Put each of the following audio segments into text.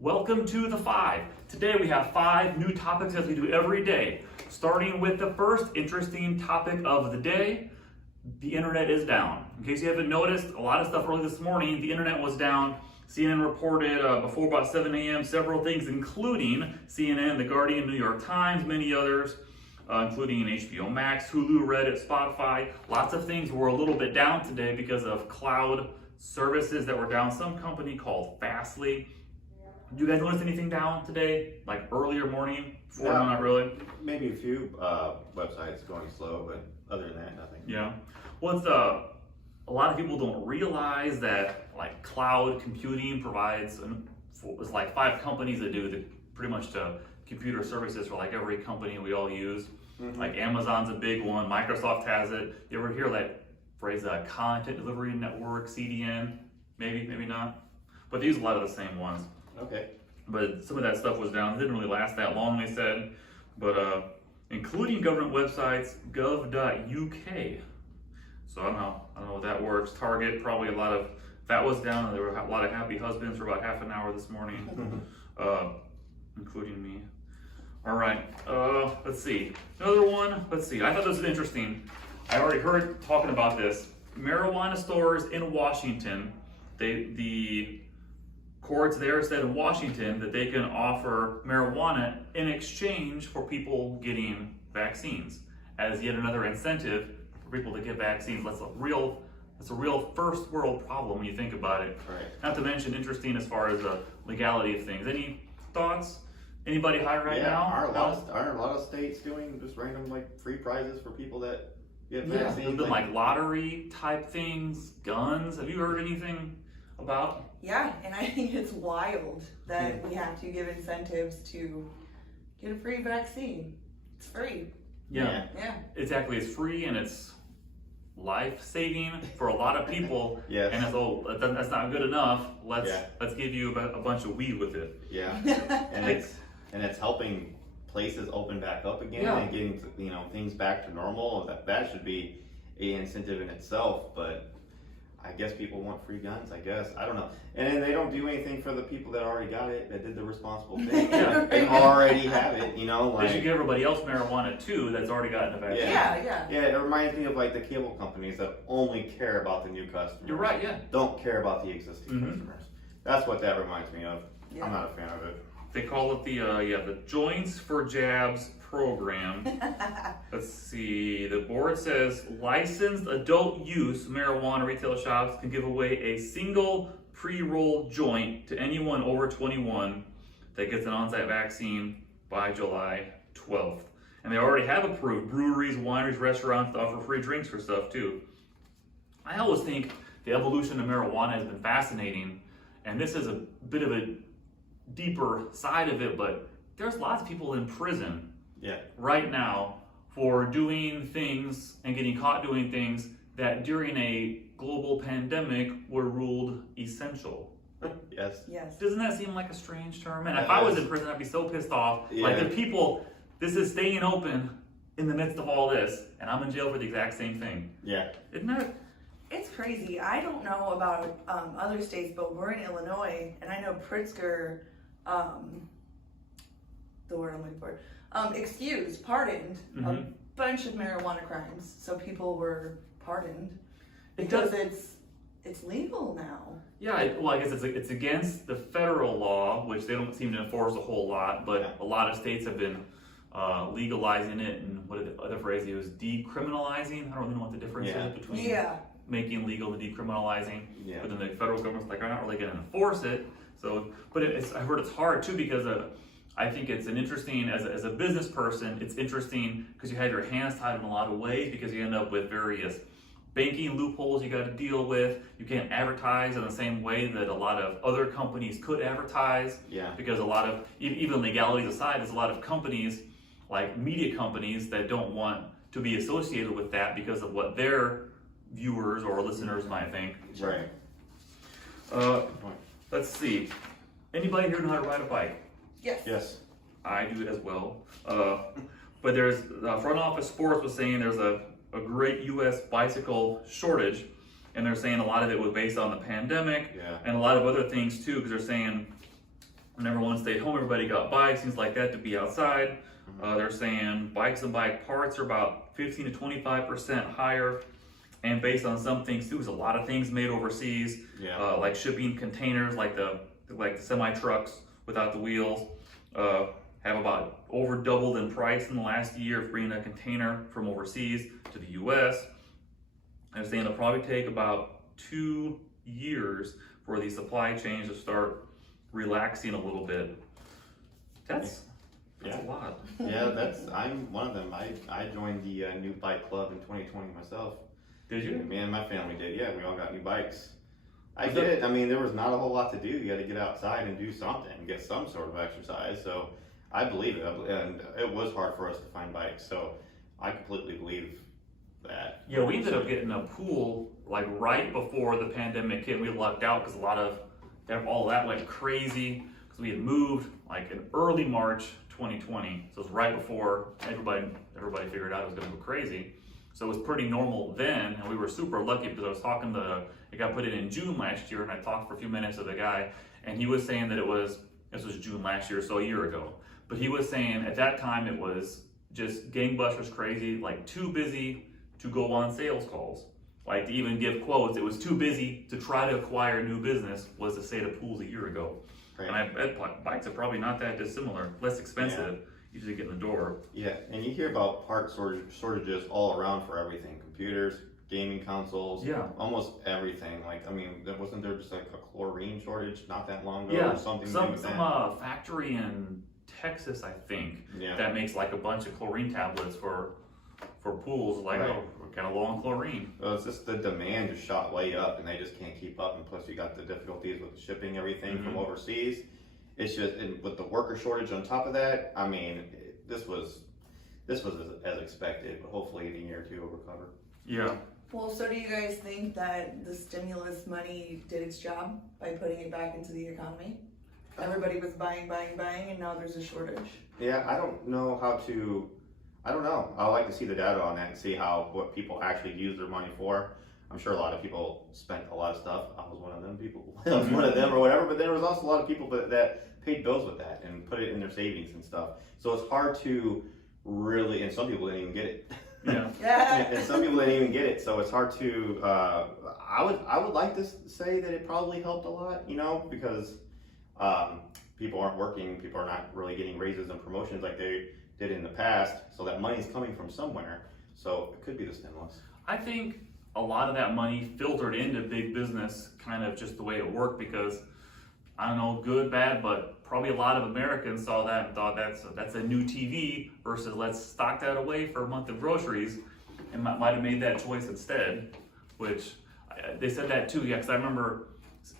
Welcome to the 5. Today we have 5 new topics as we do every day. Starting with the first interesting topic of the day, the internet is down. In case you haven't noticed, a lot of stuff early this morning, the internet was down. CNN reported before about 7 a.m. several things, including CNN, The Guardian, New York Times, many others, including HBO Max, Hulu, Reddit, Spotify. Lots of things were a little bit down today because of cloud services that were down. Some company called Fastly. Did you guys notice anything down today, like earlier morning? No, not really. Maybe a few websites going slow, but other than that, nothing. Yeah. Well, it's a lot of people don't realize that like cloud computing provides. It's like 5 companies that do pretty much the computer services for like every company we all use. Mm-hmm. Like Amazon's a big one. Microsoft has it. You ever hear that phrase, content delivery network, CDN? Maybe not. But they use a lot of the same ones. Okay. But some of that stuff was down. It didn't really last that long, they said. But including government websites, gov.uk. So I don't know if that works. Target, probably a lot of that was down. There were a lot of happy husbands for about half an hour this morning, including me. All right, let's see. Another one, let's see. I thought this was interesting. I already heard talking about this. Marijuana stores in Washington, the courts there said in Washington that they can offer marijuana in exchange for people getting vaccines as yet another incentive for people to get vaccines. That's a real first world problem when you think about it. Right. Not to mention interesting as far as the legality of things. Any thoughts? Anybody high right now? Are a lot of states doing just random like free prizes for people that get vaccines? There's been like lottery type things, guns. Have you heard anything about? Yeah, and I think it's wild that we have to give incentives to get a free vaccine. It's free. Yeah. Yeah. Exactly. It's free and it's life-saving for a lot of people. Yes. And that's not good enough. Let's give you a bunch of weed with it. Yeah. and it's helping places open back up again and getting things back to normal. That should be an incentive in itself, but I guess people want free guns, I guess. I don't know. And they don't do anything for the people that already got it, that did the responsible thing. They already have it, They should give everybody else marijuana too that's already gotten the vaccine. Yeah, it reminds me of like the cable companies that only care about the new customers. You're right, yeah. Don't care about the existing customers. That's what that reminds me of. Yeah. I'm not a fan of it. They call it the Joints for Jabs program. Let's see, the board says licensed adult use marijuana retail shops can give away a single pre-rolled joint to anyone over 21 that gets an on-site vaccine by July 12th. And they already have approved breweries, wineries, restaurants to offer free drinks for stuff too. I always think the evolution of marijuana has been fascinating, and this is a bit of a deeper side of it, but there's lots of people in prison right now for doing things and getting caught doing things that during a global pandemic were ruled essential. Yes. Doesn't that seem like a strange term? And if I was in prison, I'd be so pissed off. Yeah. Like the people, this is staying open in the midst of all this, and I'm in jail for the exact same thing. Yeah. Isn't that? It's crazy. I don't know about other states, but we're in Illinois, and I know Pritzker, the word I'm looking for, pardoned a bunch of marijuana crimes. So people were pardoned because it's legal now. Yeah, well, I guess it's against the federal law, which they don't seem to enforce a whole lot, but a lot of states have been legalizing it, and what the other phrase he was decriminalizing. I don't really know what the difference is between making legal and decriminalizing. Yeah. But then the federal government's like, I'm not really going to enforce it. So, but I heard it's hard too because I think it's an interesting, as a business person, it's interesting because you have your hands tied in a lot of ways because you end up with various banking loopholes you got to deal with. You can't advertise in the same way that a lot of other companies could advertise. Yeah. Because a lot of, even legalities aside, there's a lot of companies, like media companies, that don't want to be associated with that because of what their viewers or listeners might think. Right. Let's see. Anybody here know how to ride a bike? Yes. I do it as well. But there's Front Office Sports was saying there's a great U.S. bicycle shortage, and they're saying a lot of it was based on the pandemic and a lot of other things too, because they're saying when everyone stayed home, everybody got bikes, things like that to be outside. They're saying bikes and bike parts are about 15 to 25% higher. And based on some things too, there's a lot of things made overseas, like shipping containers, like the semi trucks without the wheels, have about over doubled in price in the last year of bringing a container from overseas to the U.S. I'm saying it'll probably take about 2 years for these supply chains to start relaxing a little bit. That's a lot. Yeah, I'm one of them. I joined the new bike club in 2020 myself. Did you? Me and my family did. Yeah, we all got new bikes. I get it. I mean, there was not a whole lot to do. You got to get outside and do something, get some sort of exercise. So I believe it, and it was hard for us to find bikes. So I completely believe that. Yeah, we ended up getting a pool like right before the pandemic hit. We lucked out because all that went crazy because we had moved like in early March 2020. So it was right before everybody figured out it was going to go crazy. So it was pretty normal then, and we were super lucky because I was talking to, it got put in June last year, and I talked for a few minutes with the guy, and he was saying that this was June last year, so a year ago. But he was saying at that time it was just gangbusters crazy, like too busy to go on sales calls. Like to even give quotes, it was too busy to try to acquire new business was the state of pools a year ago. Right. And I bet bikes are probably not that dissimilar, less expensive. Usually get in the door. Yeah, and you hear about part shortages all around for everything. Computers, gaming consoles, almost everything. Like, I mean, wasn't there just like a chlorine shortage not that long ago or something? Some factory in Texas, I think, that makes like a bunch of chlorine tablets for pools, like, we're kind of low on chlorine. Well, it's just the demand just shot way up and they just can't keep up, and plus you got the difficulties with shipping everything from overseas. It's just, and with the worker shortage on top of that, I mean, this was as expected, but hopefully in a year or two it'll recover. Yeah. Well, so do you guys think that the stimulus money did its job by putting it back into the economy? Everybody was buying, and now there's a shortage. Yeah, I don't know. I'd like to see the data on that and see what people actually use their money for. I'm sure a lot of people spent a lot of stuff. I was one of them people. I was one of them or whatever, but there was also a lot of people that paid bills with that and put it in their savings and stuff. So it's hard to really, and some people didn't even get it. And some people didn't even get it. So it's hard to, I would like to say that it probably helped a lot, because people aren't working, people are not really getting raises and promotions like they did in the past. So that money's coming from somewhere. So it could be the stimulus. I think a lot of that money filtered into big business, kind of just the way it worked, because I don't know, good, bad, but probably a lot of Americans saw that and thought that's a new TV versus let's stock that away for a month of groceries, and might have made that choice instead, which they said that too, because I remember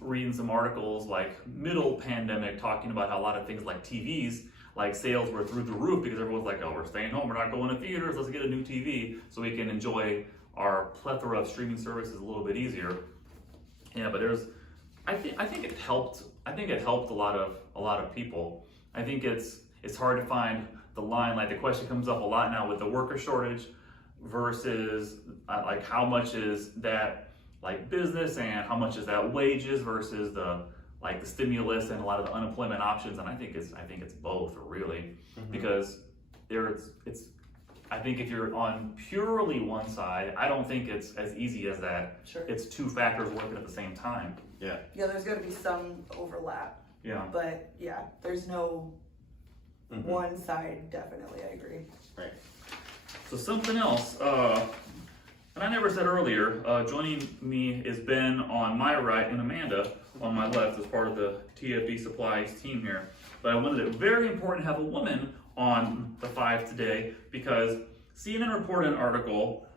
reading some articles like middle pandemic talking about how a lot of things like TVs, like sales were through the roof because everyone's like, oh, we're staying home, we're not going to theaters, let's get a new TV so we can enjoy our plethora of streaming services a little bit easier. Yeah, but I think it helped. I think it helped a lot of people. I think it's hard to find the line. Like the question comes up a lot now with the worker shortage versus like how much is that like business and how much is that wages versus the stimulus and a lot of the unemployment options. And I think it's both really, because I think if you're on purely one side, I don't think it's as easy as that. Sure. It's two factors working at the same time. Yeah, there's going to be some overlap. Yeah. But yeah, there's no one side, definitely, I agree. Right. So something else, and I never said earlier, joining me is Ben on my right and Amanda on my left as part of the TFB Supplies team here. But I wanted it very important to have a woman on the five today because CNN reported an article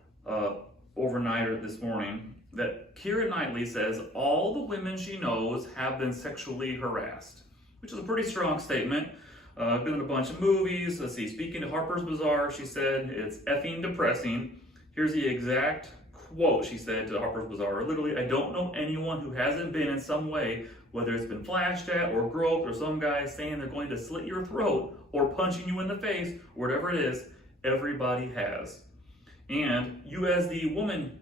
overnight or this morning that Keira Knightley says all the women she knows have been sexually harassed, which is a pretty strong statement. Been in a bunch of movies. Let's see, speaking to Harper's Bazaar, she said it's effing depressing. Here's the exact quote she said to Harper's Bazaar. Literally, I don't know anyone who hasn't been in some way, whether it's been flashed at or groped or some guy saying they're going to slit your throat or punching you in the face, whatever it is, everybody has. And you as the woman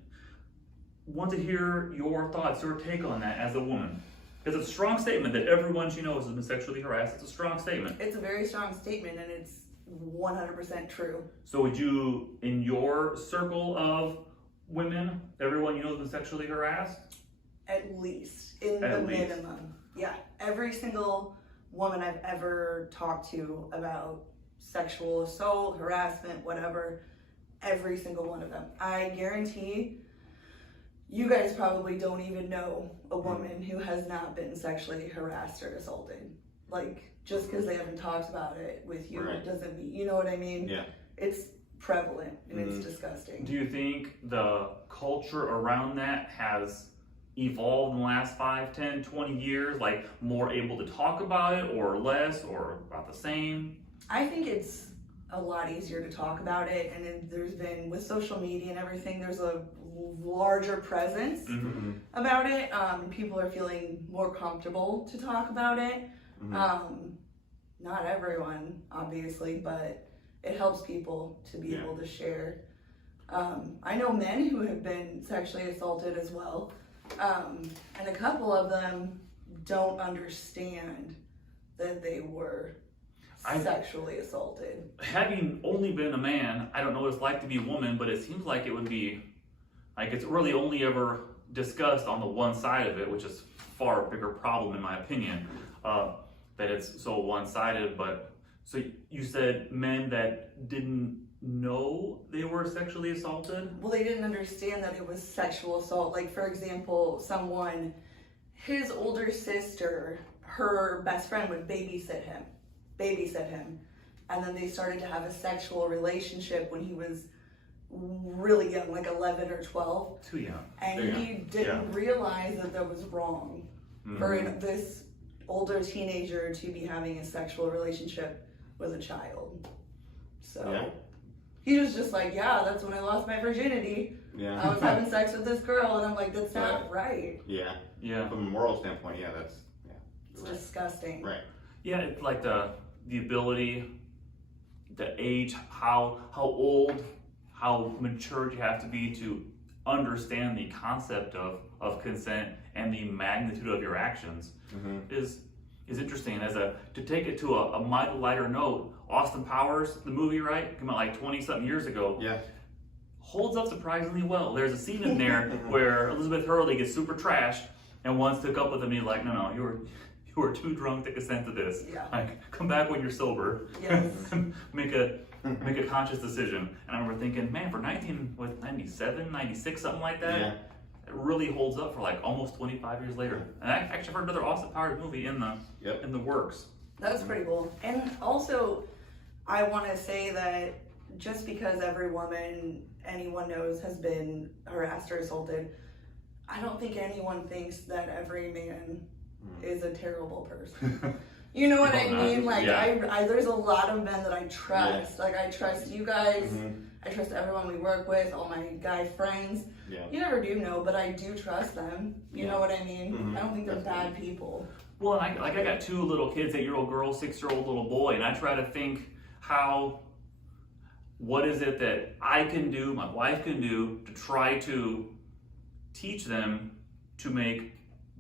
want to hear your thoughts, your take on that as a woman. Because it's a strong statement that everyone she knows has been sexually harassed. It's a strong statement. It's a very strong statement, and it's 100% true. So would you, in your circle of women, everyone you know has been sexually harassed? At least, in the minimum. Yeah, every single woman I've ever talked to about sexual assault, harassment, whatever, every single one of them. I guarantee you guys probably don't even know a woman who has not been sexually harassed or assaulted. Like, just because they haven't talked about it with you, it doesn't mean, you know what I mean? Yeah. It's prevalent and it's disgusting. Do you think the culture around that has evolved in the last 5, 10, 20 years? Like, more able to talk about it, or less, or about the same? I think it's a lot easier to talk about it, and then there's been, with social media and everything, there's a larger presence about it. People are feeling more comfortable to talk about it. Not everyone, obviously, but it helps people to be able to share. I know men who have been sexually assaulted as well, and a couple of them don't understand that they were sexually assaulted. Having only been a man, I don't know what it's like to be a woman, but it seems like it would be, like, it's really only ever discussed on the one side of it, which is far bigger problem in my opinion, that it's so one-sided. But so you said men that didn't know they were sexually assaulted? Well, they didn't understand that it was sexual assault. Like, for example, his older sister, her best friend would babysit him, and then they started to have a sexual relationship when he was really young, like 11 or 12. Too young. And he didn't realize that that was wrong for this older teenager to be having a sexual relationship with a child. So he was just like, yeah, that's when I lost my virginity. Yeah. I was having sex with this girl, and I'm like, that's not right. Yeah. Yeah. From a moral standpoint, that's it's disgusting. Right. Yeah, it's like the ability, the age, how old, how mature you have to be to understand the concept of consent and the magnitude of your actions is interesting. To take it to a mighty lighter note, Austin Powers, the movie, right, came out like 20 something years ago. Yeah. Holds up surprisingly well. There's a scene in there where Elizabeth Hurley gets super trashed and wants to hook up with him. And he's like, no, you were too drunk to consent to this. Yeah. Like, come back when you're sober. Yes. make a conscious decision. And I remember thinking, man, for 97, 96, something like that, it really holds up for like almost 25 years later. And I actually heard another Austin Powers movie in the works. That was pretty cool. And also, I want to say that just because every woman anyone knows has been harassed or assaulted, I don't think anyone thinks that every man is a terrible person. You know what I mean? Like, I there's a lot of men that I trust. Like, I trust you guys. I trust everyone we work with, all my guy friends. You never do know, but I do trust them. You know what I mean? I don't think they're bad people. Well, and I got 2 little kids, 8-year-old girl, 6-year-old little boy, and I try to think what is it that I can do, my wife can do, to try to teach them to make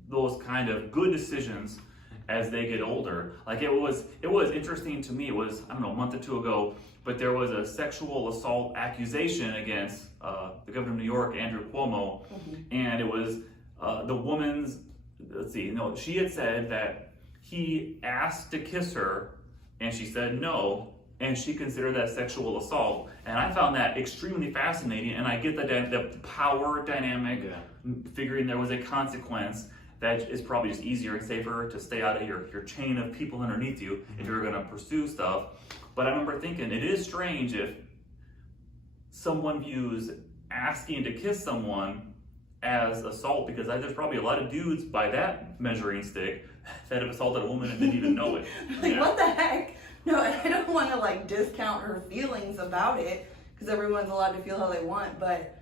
those kind of good decisions as they get older. Like, it was interesting to me. It was, I don't know, a month or 2 ago, but there was a sexual assault accusation against the governor of New York, Andrew Cuomo, and it was the woman's, she had said that he asked to kiss her and she said no, and she considered that sexual assault. And I found that extremely fascinating, and I get the power dynamic, figuring there was a consequence that is probably just easier and safer to stay out of your chain of people underneath you if you're going to pursue stuff. But I remember thinking, it is strange if someone views asking to kiss someone as assault, because there's probably a lot of dudes by that measuring stick that have assaulted a woman and didn't even know it. Like, what the heck? No, I don't want to like discount her feelings about it, because everyone's allowed to feel how they want, but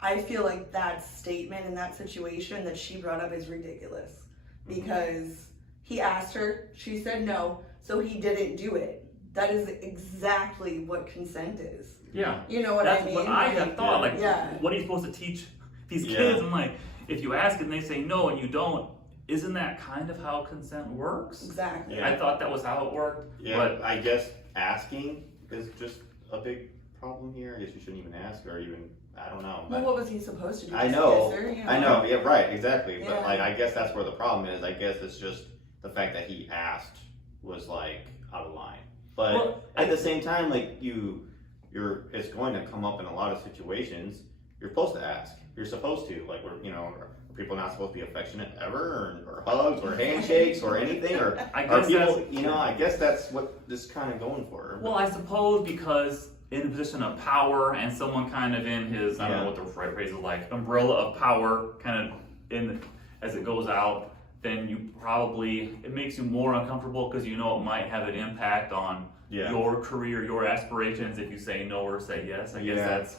I feel like that statement in that situation that she brought up is ridiculous, because he asked her, she said no, so he didn't do it. That is exactly what consent is. Yeah. You know what That's I mean? what I had thought. Like, yeah. what are you supposed to teach these kids? And like, if you ask and they say no and you don't, isn't that kind of how consent works? Exactly. Yeah. I thought that was how it worked. Yeah, But I guess asking is just a big problem here. I guess you shouldn't even ask, or even, I don't know. Well, what was he supposed to do? I Just know, kiss her, you I know, yeah, right, exactly. But Yeah. like, I guess that's where the problem is. I guess it's just the fact that he asked was like out of line. But Well, at the same time, like it's going to come up in a lot of situations. You're supposed to ask. You're supposed to. Like, are people not supposed to be affectionate ever, or hugs, or handshakes, or anything, or I are guess people? that's, I guess that's what this kind of going for. well, I suppose because in a position of power and someone kind of in his, I don't know what the right phrase is, like umbrella of power, kind of in as it goes out, then it makes you more uncomfortable because you know it might have an impact on your career, your aspirations if you say no or say yes. I guess that's,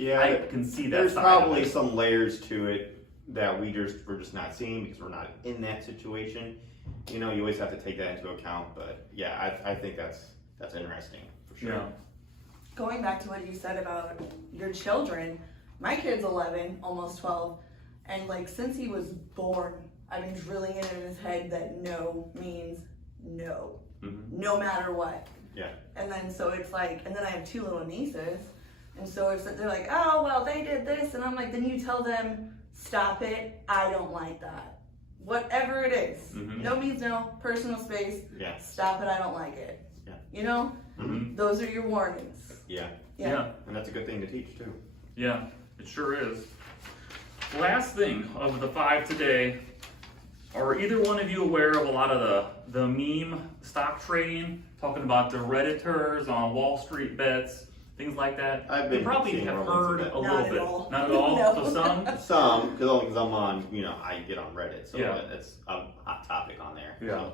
I can see that. There's side probably of it. some layers to it that we're just not seeing because we're not in that situation. You always have to take that into account. But yeah, I think that's interesting for sure. Yeah. Going back to what you said about your children, my kid's 11, almost 12, and like since he was born, I've been drilling it in his head that no means no, no matter what. Yeah. And then so it's like, and then I have 2 little nieces, and so it's they're like, oh well, they did this, and I'm like, then you tell them, stop it, I don't like that. Whatever it is, no means no, personal space. Yeah. Stop it, I don't like it. Yeah. Those are your warnings. Yeah. And that's a good thing to teach too. Yeah, it sure is. Last thing of the 5 today, are either one of you aware of a lot of the meme stock trading, talking about the Redditors on Wall Street bets, things like that? I've been You probably seeing have rumors heard of that. a Not little at bit. all. Not at all? No. So some? Some, because I'm on, I get on Reddit, so Yeah. it's a hot topic on there. Yeah.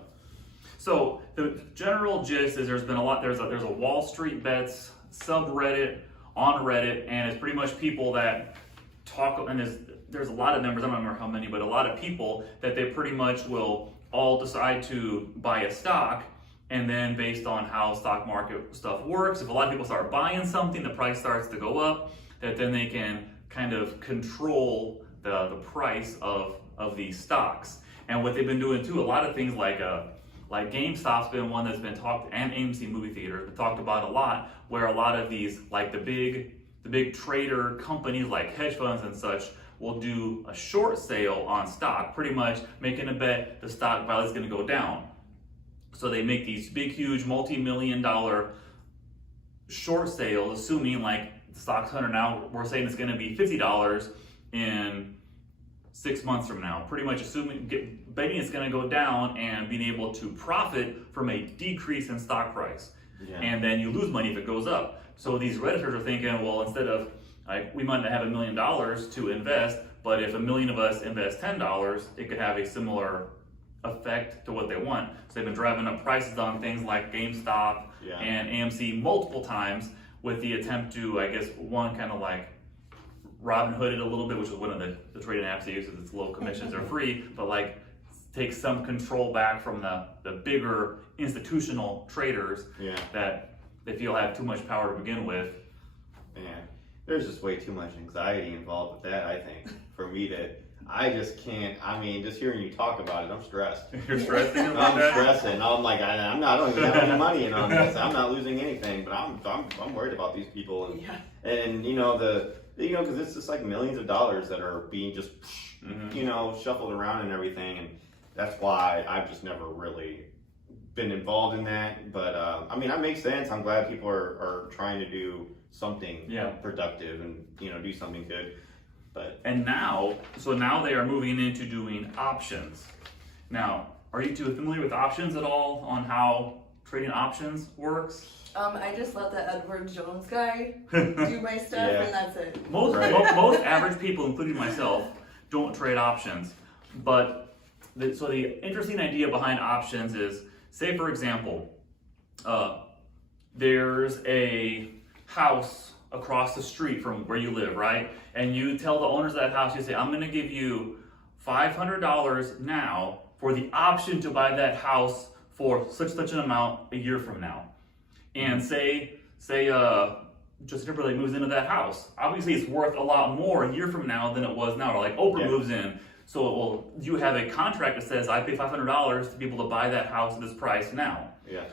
So the general gist is there's a Wall Street Bets subreddit on Reddit, and it's pretty much people that talk, and there's a lot of numbers, I don't remember how many, but a lot of people that they pretty much will all decide to buy a stock, and then based on how stock market stuff works, if a lot of people start buying something, the price starts to go up, that then they can kind of control the price of these stocks. And what they've been doing too, a lot of things like GameStop's been one that's been talked, and AMC movie theaters been talked about a lot, where a lot of these, like the big trader companies like hedge funds and such, will do a short sale on stock, pretty much making a bet the stock value is going to go down. So they make these big, huge, multi-million-dollar short sales, assuming like the stock's $100 now, we're saying it's going to be $50 in 6 months from now. Pretty much betting it's going to go down and being able to profit from a decrease in stock price. Yeah. And then you lose money if it goes up. So these Redditors are thinking, well, instead of, like, we might not have $1 million to invest, but if 1 million of us invest $10, it could have a similar effect to what they want. So they've been driving up prices on things like GameStop and AMC multiple times with the attempt to, I guess, one kind of like Robin Hood it a little bit, which is one of the trading apps they use, because it's low commissions are free, but like take some control back from the bigger institutional traders that they feel have too much power to begin with. Man, there's just way too much anxiety involved with that, I think, for me I just can't, just hearing you talk about it, I'm stressed. You're stressing about I'm that? stressing. I'm like, I don't even have any money in on this. I'm not losing anything, but I'm worried about these people. And because it's just like millions of dollars that are being just, shuffled around and everything. And that's why I've just never really been involved in that. But, that makes sense. I'm glad people are trying to do something productive and, do something good. And now they are moving into doing options. Now, are you two familiar with options at all on how trading options works? I just let the Edward Jones guy do my stuff, and that's it. Most average people, including myself, don't trade options. But the interesting idea behind options is, say for example, there's a house across the street from where you live, right? And you tell the owners of that house, you say, I'm going to give you $500 now for the option to buy that house for such an amount a year from now. And say Justin Timberlake moves into that house. Obviously, it's worth a lot more a year from now than it was now. Or like Oprah moves in. So, well, you have a contract that says I pay $500 to be able to buy that house at this price now, Yeah.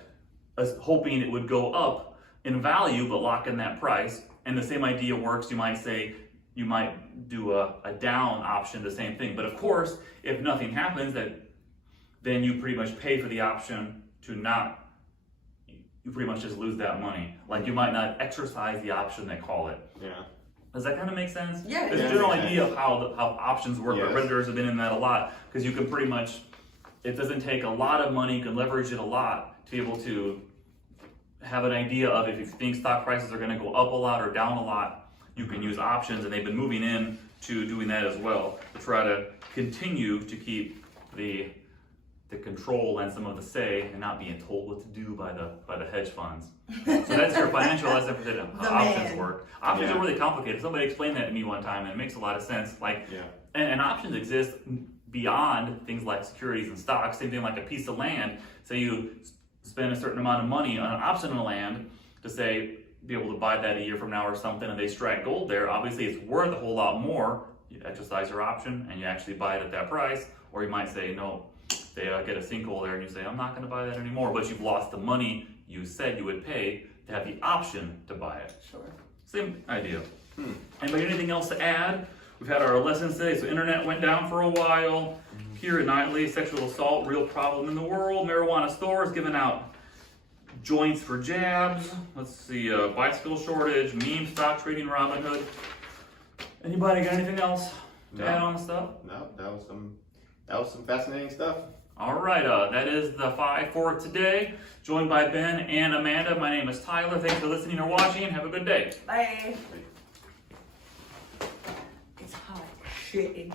hoping it would go up in value, but lock in that price. And the same idea works. You might say, you might do a down option, the same thing. But of course, if nothing happens, then you pretty much pay for the option to not, you pretty much just lose that money. Like you might not exercise the option, they call it. Yeah. Does that kind of make sense? Yeah. There's a general idea of how options work, but Yes. renters have been in that a lot, because you can pretty much, it doesn't take a lot of money, you can leverage it a lot to be able to have an idea of if you think stock prices are gonna go up a lot or down a lot, you can use options, and they've been moving in to doing that as well, to try to continue to keep the control and some of the say, and not being told what to do by the hedge funds. So that's your financial lesson for today, how options man. work. Options Yeah. are really complicated. Somebody explained that to me one time, and it makes a lot of sense. Like, Yeah. and options exist beyond things like securities and stocks. Same thing like a piece of land. Say you spend a certain amount of money on an option on land to say, be able to buy that a year from now or something, and they strike gold there. Obviously, it's worth a whole lot more. You exercise your option and you actually buy it at that price, or you might say, no, they get a sinkhole there, and you say, I'm not going to buy that anymore, but you've lost the money you said you would pay to have the option to buy it. Sure. Same idea. Anybody, anything else to add? We've had our lessons today. So internet went down for a while. Here at Nightly, sexual assault, real problem in the world. Marijuana stores giving out joints for jabs. Let's see, bicycle shortage, meme stock trading, Robinhood. Anybody got anything else to add on the stuff? No, that was some fascinating stuff. All right, that is the 5 for today. Joined by Ben and Amanda. My name is Tyler. Thanks for listening or watching. Have a good day. Bye. It's hot shit in